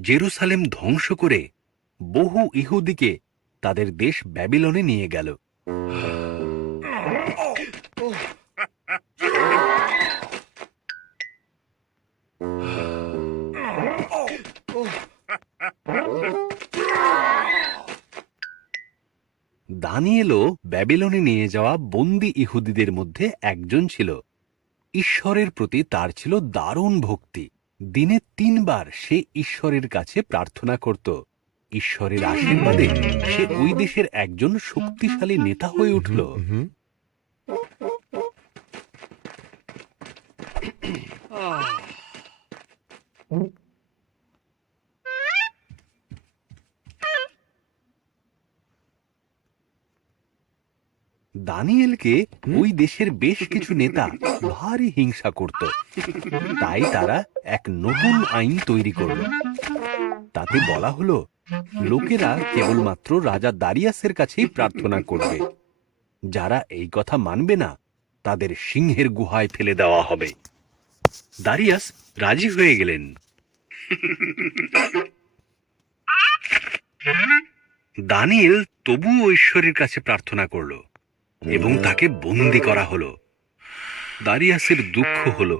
Jerusalem ধ্বংস করে বহু ইহুদিকে তাদের দেশ ব্যাবিলনে নিয়ে গেল। দানিয়েলও ব্যাবিলনে নিয়ে যাওয়া বন্দী ইহুদিদের মধ্যে একজন ছিল। ঈশ্বরের প্রতি তার ছিল দারুণ ভক্তি। দিনে 3 বার সে ঈশ্বরের কাছে প্রার্থনা করত। ঈশ্বরের আশীর্বাদে সে ওই দেশের একজন শক্তিশালী নেতা হয়ে উঠল। দানিয়েলকে ওই দেশের বেশ কিছু নেতা ভারী হিংসা করত। তাই তারা এক নতুন আইন তৈরি করল। তাতে বলা হলো, লোকেরা কেবলমাত্র রাজা দারিয়াসের কাছেই প্রার্থনা করবে। যারা এই কথা মানবে না, তাদের সিংহের গুহায় ফেলে দেওয়া হবে। দারিয়াস রাজি হয়ে গেলেন। দানিয়েল তবুও ঈশ্বরের কাছে প্রার্থনা করল এবং তাকে বন্দী করা হলো। দারিয়াসের দুঃখ হলো,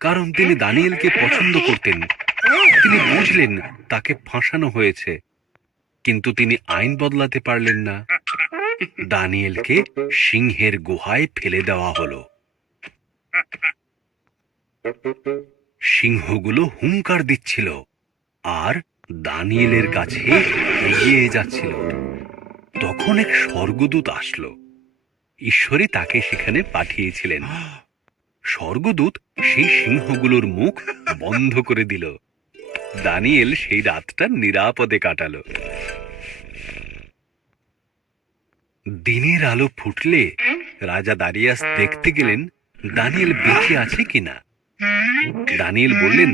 কারণ তিনি দানিয়েলকে পছন্দ করতেন। তিনি বুঝলেন তাকে ফাঁসানো হয়েছে, কিন্তু তিনি আইন বদলাতে পারলেন না। দানিয়েলকে সিংহের গুহায় ফেলে দেওয়া হলো। সিংহগুলো হুঙ্কার দিচ্ছিল আর দানিয়েলের কাছে এগিয়ে যাচ্ছিল। তখন এক স্বর্গদূত আসলো। ঈশ্বরই তাকে সেখানে পাঠিয়েছিলেন। স্বর্গদূত সেই সিংহগুলোর মুখ বন্ধ করে দিল। দানিয়েল সেই রাতটা নিরাপদে কাটালো। দিনের আলো ফুটলে রাজা দারিয়াস দেখতে গেলেন দানিয়েল বেঁচে আছে কিনা। দানিয়েল বললেন,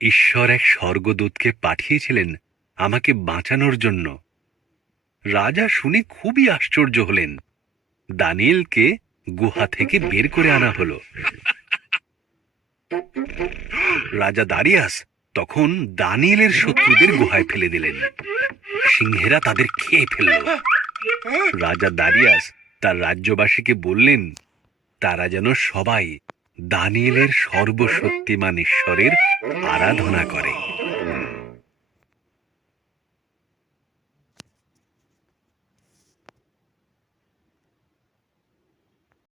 ঈশ্বর এক স্বর্গদূতকে পাঠিয়েছিলেন আমাকে বাঁচানোর জন্য। রাজা শুনে খুবই আশ্চর্য হলেন। দানিয়েলকে গুহা থেকে বের করে আনা হলো। রাজা দারিয়াস তখন দানিয়েলের শত্রুদের গুহায় ফেলে দিলেন। সিংহেরা তাদের খেয়ে ফেলল। রাজা দারিয়াস তার রাজ্যবাসীকে বললেন, তারা যেন সবাই দানিয়েলের সর্বশক্তিমান ঈশ্বরের আরাধনা করে।